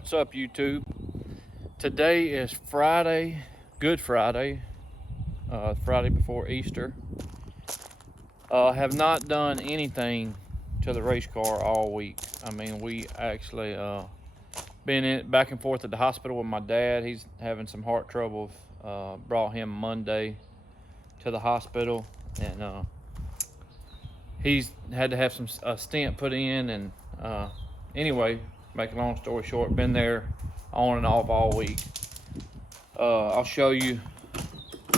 What's up, YouTube? Today is Friday, Good Friday, Friday before Easter. Have not done anything to the race car all week. I mean, we actually been back and forth at the hospital with my dad. He's having some heart trouble. Brought him Monday to the hospital, and he's had to have a stent put in. And anyway, make a long story short, been there on and off all week. I'll show you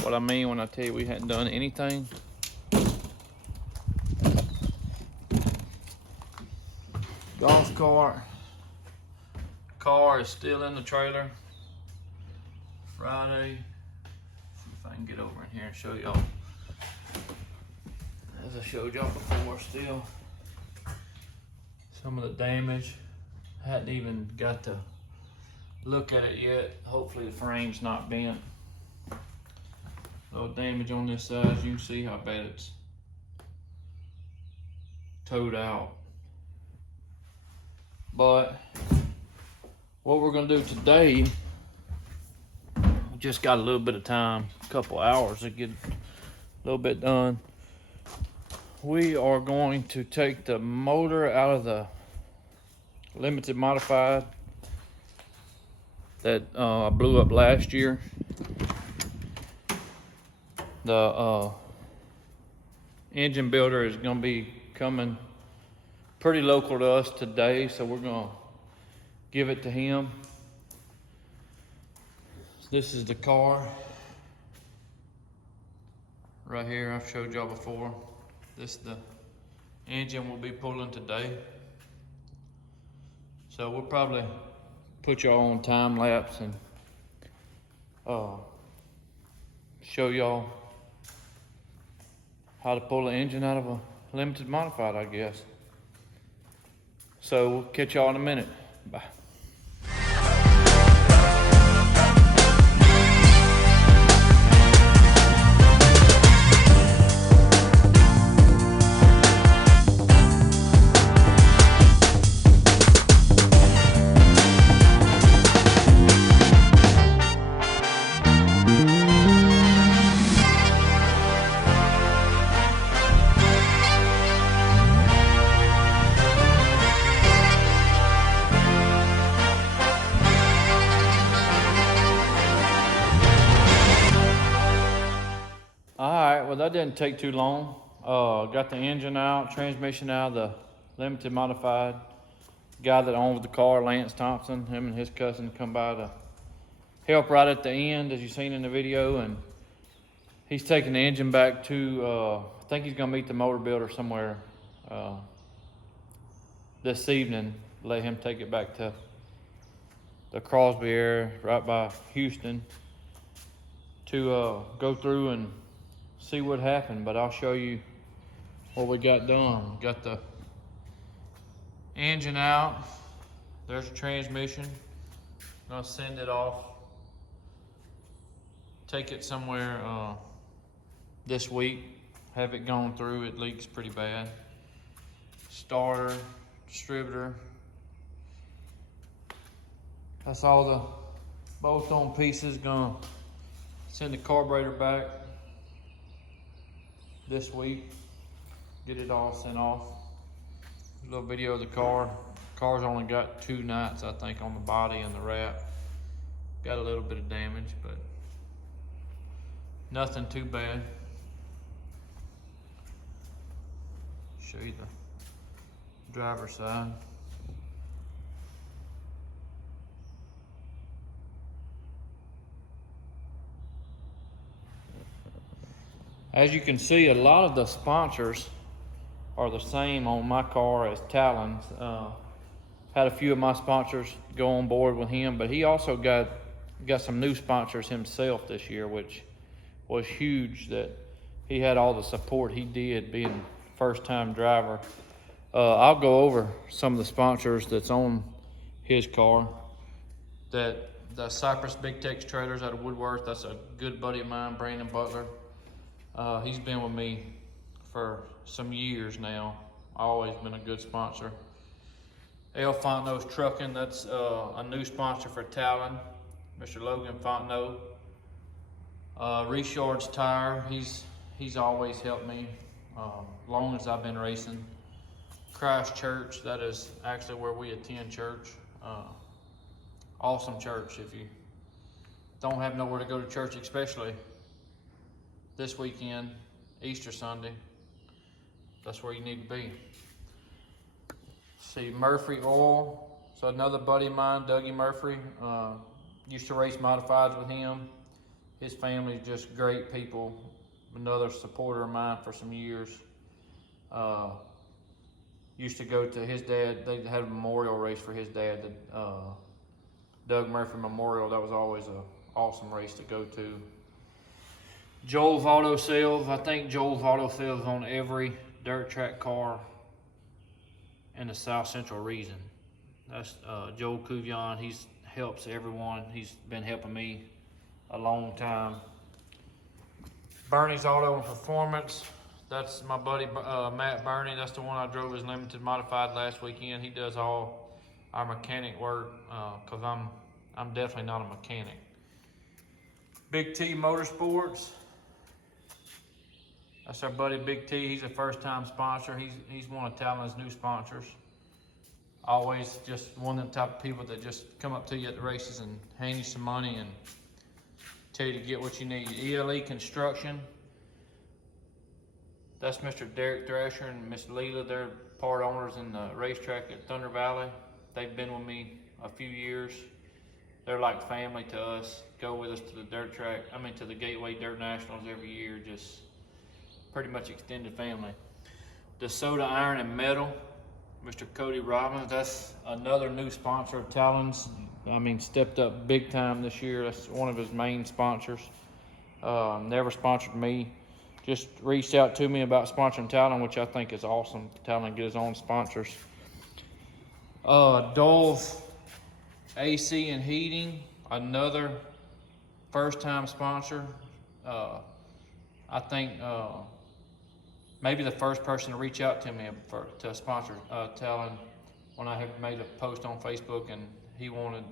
what I mean when I tell you we hadn't done anything. Golf car is still in the trailer. Friday. See if I can get over in here and show y'all. As I showed y'all before, still some of the damage. Hadn't even got to look at it yet. Hopefully the frame's not bent. A little damage on this side. You can see how bad it's towed out. But what we're gonna do today, we just got a little bit of time, a couple hours to get a little bit done. We are going to take the motor out of the limited modified that I blew up last year. The engine builder is gonna be coming pretty local to us today, so we're gonna give it to him. This is the car right here. I've showed y'all before. This is the engine we'll be pulling today. So we'll probably put y'all on time lapse and show y'all how to pull the engine out of a limited modified, I guess. So we'll catch y'all in a minute. Bye. Well, that didn't take too long. Got the engine out, transmission out of the limited modified. Guy that owns the car, Lance Thompson, him and his cousin come by to help right at the end, as you've seen in the video. And he's taking the engine back to, I think he's gonna meet the motor builder somewhere this evening. Let him take it back to the Crosby area, right by Houston, to go through and see what happened. But I'll show you what we got done. Got the engine out. There's a transmission. Gonna send it off. Take it somewhere this week. Have it gone through. It leaks pretty bad. Starter, distributor. That's all the bolt on pieces. Gonna send the carburetor back this week, get it all sent off. A little video of the car. Car's only got 2 nuts, I think, on the body and the wrap. Got a little bit of damage, but nothing too bad. Show you the driver's side. As you can see, a lot of the sponsors are the same on my car as Talon's. Had a few of my sponsors go on board with him, but he also got some new sponsors himself this year, which was huge that he had all the support he did being first-time driver. I'll go over some of the sponsors that's on his car. The Cypress Big Tex Trailers out of Woodworth, that's a good buddy of mine, Brandon Butler. He's been with me for some years now. Always been a good sponsor. L. Fontenot's Trucking, that's a new sponsor for Talon, Mr. Logan Fontenot. Richard's Tire, he's always helped me long as I've been racing. Christ Church, that is actually where we attend church. Awesome church. If you don't have nowhere to go to church, especially this weekend, Easter Sunday, that's where you need to be. See, Murphy Oil, so another buddy of mine, Dougie Murphy, used to race modifieds with him. His family's just great people. Another supporter of mine for some years. Used to go to his dad. They had a memorial race for his dad, the Doug Murphy Memorial. That was always an awesome race to go to. Joel's Auto Sales. I think Joel's Auto Sales is on every dirt track car in the South Central region. That's Joel Kuvion. He helps everyone. He's been helping me a long time. Bernie's Auto and Performance. That's my buddy Matt Burney. That's the one I drove his limited modified last weekend. He does all our mechanic work because I'm definitely not a mechanic. Big T Motorsports. That's our buddy Big T. He's a first-time sponsor. He's one of Talon's new sponsors. Always just one of the type of people that just come up to you at the races and hand you some money and tell you to get what you need. ELE Construction. That's Mr. Derek Thrasher and Miss Leela. They're part owners in the racetrack at Thunder Valley. They've been with me a few years. They're like family to us. Go with us to the dirt track. To the Gateway Dirt Nationals every year. Just pretty much extended family. DeSoto Iron and Metal. Mr. Cody Robbins. That's another new sponsor of Talon's. Stepped up big time this year. That's one of his main sponsors. Never sponsored me. Just reached out to me about sponsoring Talon, which I think is awesome. Talon get his own sponsors. Dole's AC and Heating, another first-time sponsor. I think maybe the first person to reach out to me to sponsor Talon when I had made a post on Facebook, and he wanted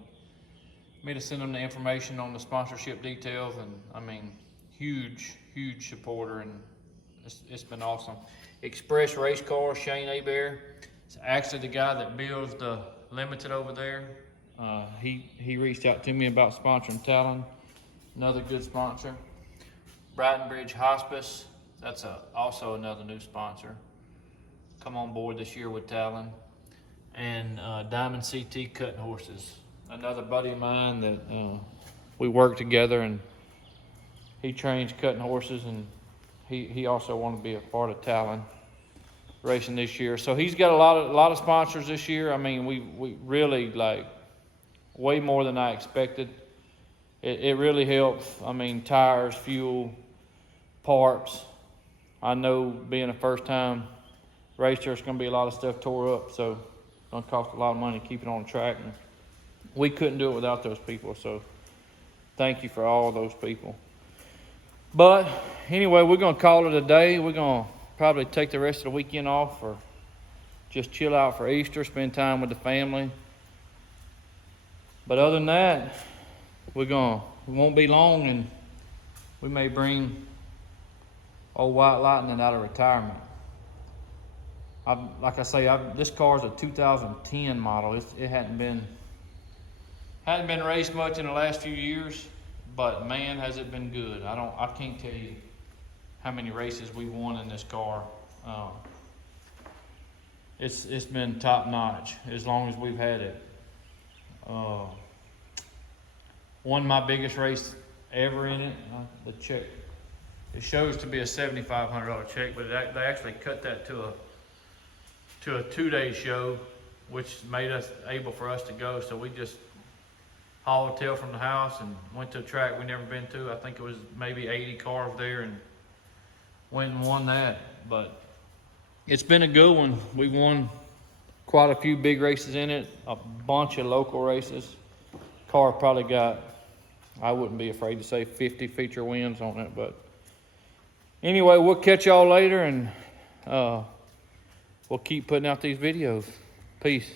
me to send him the information on the sponsorship details, and huge supporter, and it's been awesome. Express Race Car, Shane Abear. It's actually the guy that builds the Limited over there. He reached out to me about sponsoring Talon. Another good sponsor. Brighton Bridge Hospice. That's also another new sponsor. Come on board this year with Talon. And Diamond CT Cutting Horses. Another buddy of mine that we work together, and he trains cutting horses, and he also wanted to be a part of Talon racing this year. So he's got a lot of sponsors this year. We really, like, way more than I expected. It really helps. Tires, fuel, parts. I know being a first-time racer, it's going to be a lot of stuff tore up, so it's going to cost a lot of money to keep it on the track. And we couldn't do it without those people, so thank you for all those people. But anyway, we're going to call it a day. We're going to probably take the rest of the weekend off, or just chill out for Easter, spend time with the family. But other than that, we won't be long, and we may bring old White Lightning out of retirement. Like I say, this car is a 2010 model. It hadn't been raced much in the last few years. But man, has it been good. I can't tell you how many races we won in this car. It's been top notch as long as we've had it. Won my biggest race ever in it. The check, it shows to be a $7,500 check, but they actually cut that to a 2-day show, which made us able for us to go. So we just hauled a tail from the house and went to a track we never been to. I think it was maybe 80 cars there, and went and won that. But it's been a good one. We won quite a few big races in it, a bunch of local races. Car probably got, I wouldn't be afraid to say, 50 feature wins on it. But anyway, we'll catch y'all later, and we'll keep putting out these videos. Peace.